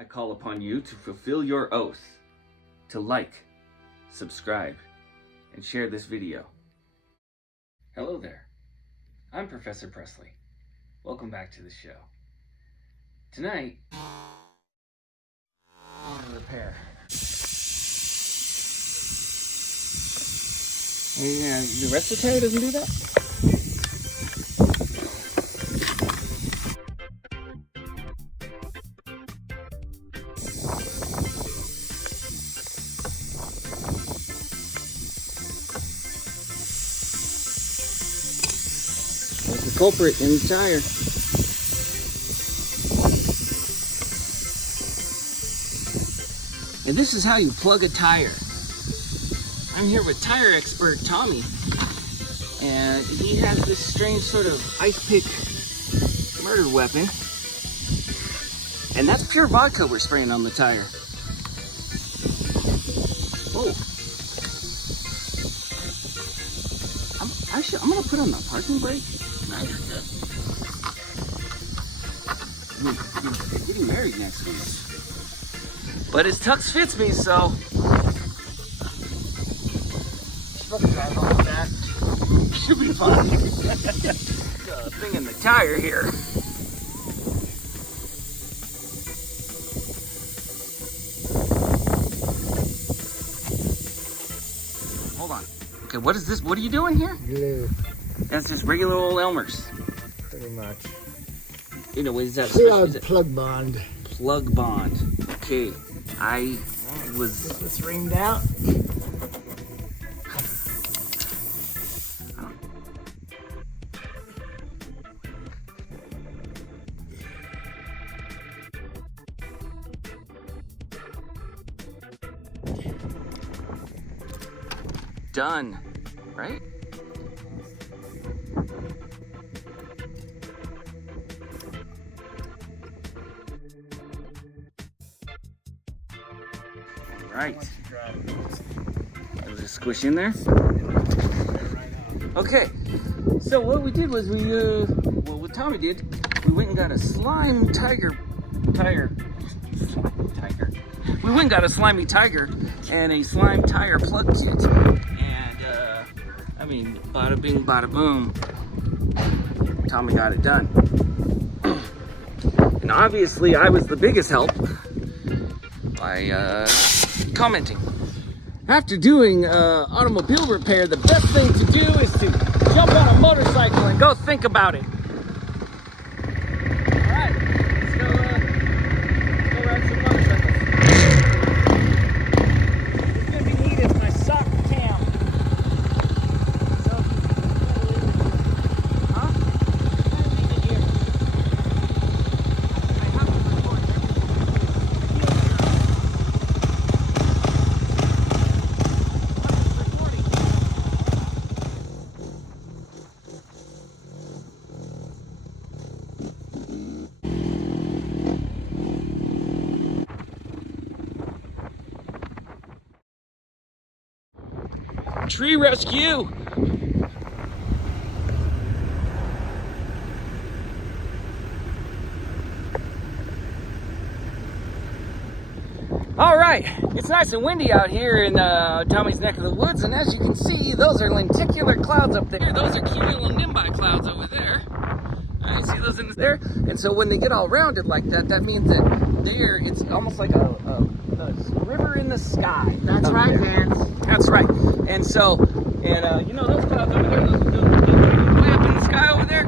I call upon you to fulfill your oath to like, subscribe, and share this video. Hello there, I'm Professor Presley. Welcome back to the show. Tonight, repair. Yeah, the rest of the tire doesn't do that? There's the culprit in the tire. And this is how you plug a tire. I'm here with tire expert Tommy, and he has this strange sort of ice pick murder weapon, and that's pure vodka we're spraying on the tire. Oh, I'm gonna put on the parking brake. No, you're good. You're getting married next week, but his tux fits me, so. Drive on that. Should be fun. Thing in the tire here. Hold on. Okay, what is this? What are you doing here? Glue. That's just regular old Elmer's. Pretty much. You know, is that plug bond? Plug bond. Okay. I was. Is this ringed out? Done, right? Right. Does it squish in there? Okay. So what we did was well, what Tommy did, we went and got a slime tiger. We went and got a slimy tiger and a slime tire plug kit. I mean, bada bing, bada boom. Tommy got it done. And obviously, I was the biggest help by commenting. After doing automobile repair, the best thing to do is to jump on a motorcycle and go think about it. All right, let's go ride some motorcycles. It's gonna be neat as my sock cam. Tree rescue! All right, it's nice and windy out here in Tommy's neck of the woods, and as you can see, those are lenticular clouds up there. Those are cumulonimbus clouds over there. You see those in there? And so when they get all rounded like that, that means that it's almost like a river in the sky. That's right, man. That's right. And so, you know those clouds over there, those way up in the sky over there,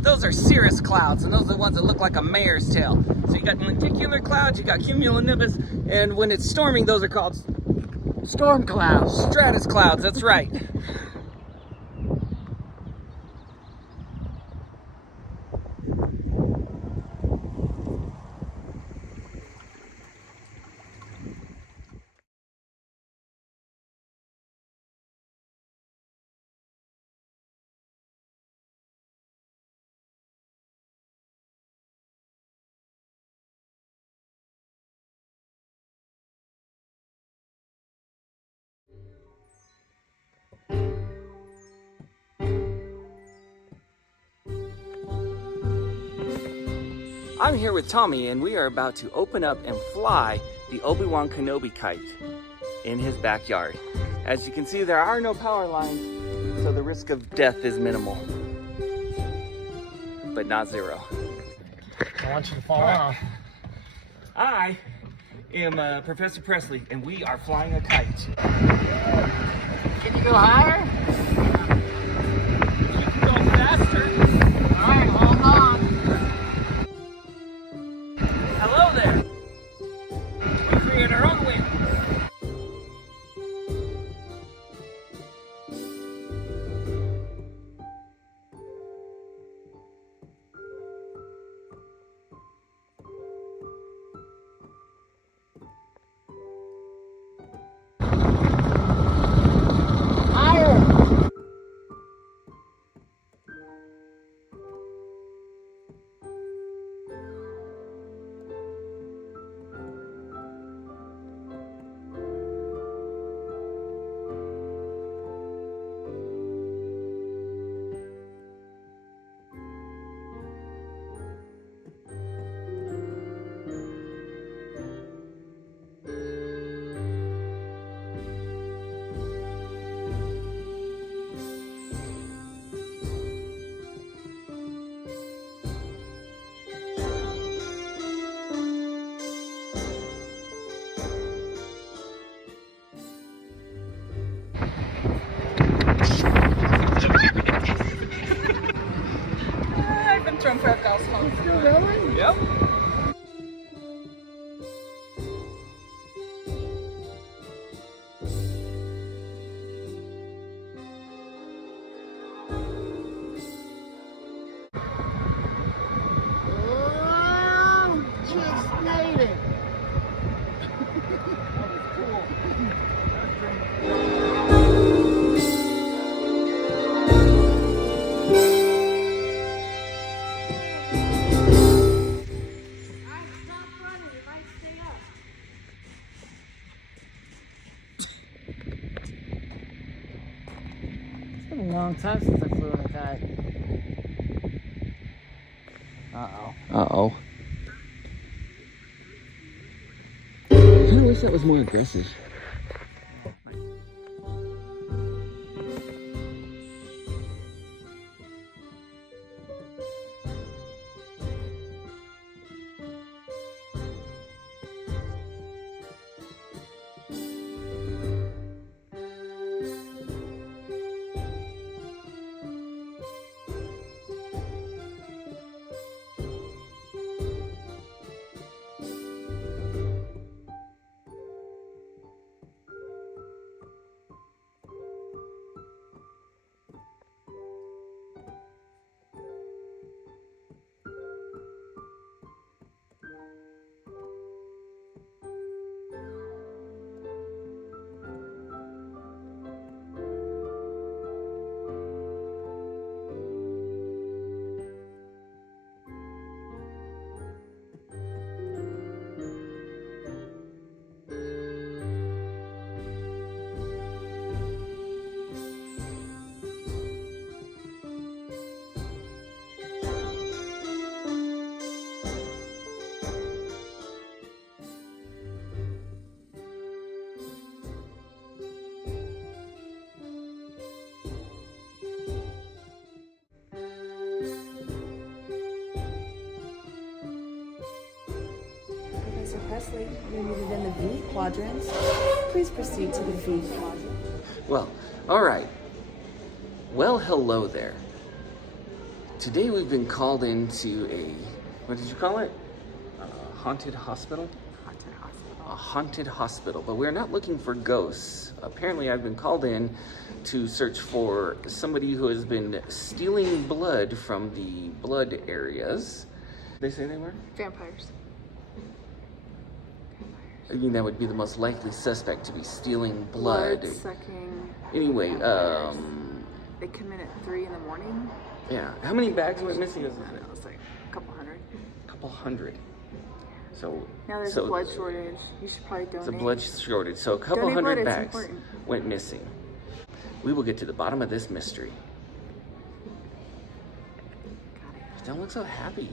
those are cirrus clouds, and those are the ones that look like a mare's tail. So you got lenticular clouds, you got cumulonimbus, and when it's storming, those are called storm clouds, stratus clouds. That's right. I'm here with Tommy, and we are about to open up and fly the Obi-Wan Kenobi kite in his backyard. As you can see, there are no power lines, so the risk of death is minimal, but not zero. I want you to fall off. I am Professor Presley, and we are flying a kite. Can you go higher? You can go faster. All right, hold on. Hello there. We create our own wind. I've been thrown for a golf ball. Really? Yep. Oh, just made it. It's been a long time since I flew in a kite. Uh-oh. Uh-oh. I kind of wish that was more aggressive. Professor Presley, you're needed in the V quadrants. Please proceed to the V quadrant. Well, all right. Well, hello there. Today we've been called into a, what did you call it? Haunted hospital? Haunted hospital. A haunted hospital, but we're not looking for ghosts. Apparently I've been called in to search for somebody who has been stealing blood from the blood areas. They say they were? Vampires. I mean, that would be the most likely suspect to be stealing blood. Blood-sucking. Anyway, They come in at 3 in the morning. yeah. How many bags went missing? I don't know, it's like a couple hundred. A couple hundred. So Now there's a blood shortage. You should probably donate. it's a blood shortage. So a couple Donate blood, hundred it's bags important. went missing. We will get to the bottom of this mystery. Got it. You don't look so happy.